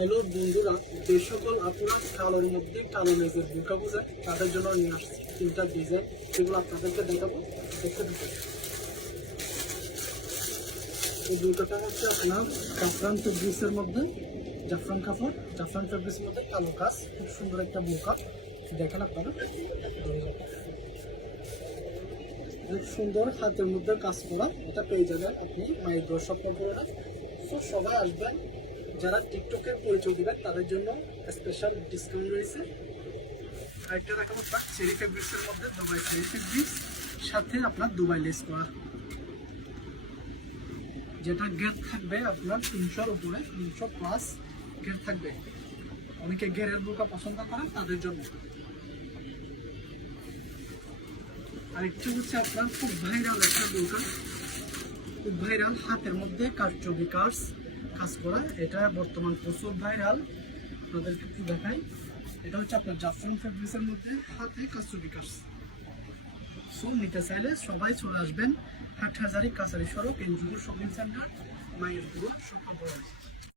Hello বন্ধুরা, যে সকল আপনার কালোর মধ্যে কালো লেজের বোরকা বোঝায় তাদের জন্য নিয়ে আসছি তিনটা ডিজাইন, সেগুলো আপনাদেরকে দেখাবো। দেখতে থাকুন। এই বোরকাটা হচ্ছে আপনার জাফরান ফেব্রিক্সের মধ্যে, জাফরান কাপড়, জাফরান ফেব্রিক্সের মধ্যে কালো কাজ, খুব সুন্দর একটা বোরকা। দেখেন আপনারা, খুব সুন্দর হাতের মধ্যে কাজ করা। এটা পেয়ে যাবেন আপনি মায়ের দোষ স্বপ্ন করে। তো সবাই আসবেন, যারা টিকটকের পরিচয় দিবেন তাদের জন্য স্পেশাল ডিসকাউন্ট রয়েছে। আরেকটা দেখাবো চেরি ফেব্রিক্সের মধ্যে, দুবাই চেরি ফেব্রিক্স, সাথে আপনার দুবাই লেস করা, যেটা গেট থাকবে আপনার 300-র উপরে, 300+ গেট থাকবে। অনেকে গেরের বোরকা পছন্দ করেন তাদের জন্য। আরেকটা হচ্ছে আপনার খুব ভাইরাল একটা বোরকা, খুব ভাইরাল, হাতের মধ্যে কারচুপি কাজ করা। এটা বর্তমান প্রচুর ভাইরাল, আপনাদেরকে একটু দেখাই। এটা হচ্ছে আপনার জাফরান ফেব্রিক্সের মধ্যে হাতে কারচুপি কাজ। সো নিতে চাইলে সবাই চলে আসবেন হাটহাজারী কাছারি সড়ক, এনজিও শপিং সেন্টার, মায়ের পুরো শপিং।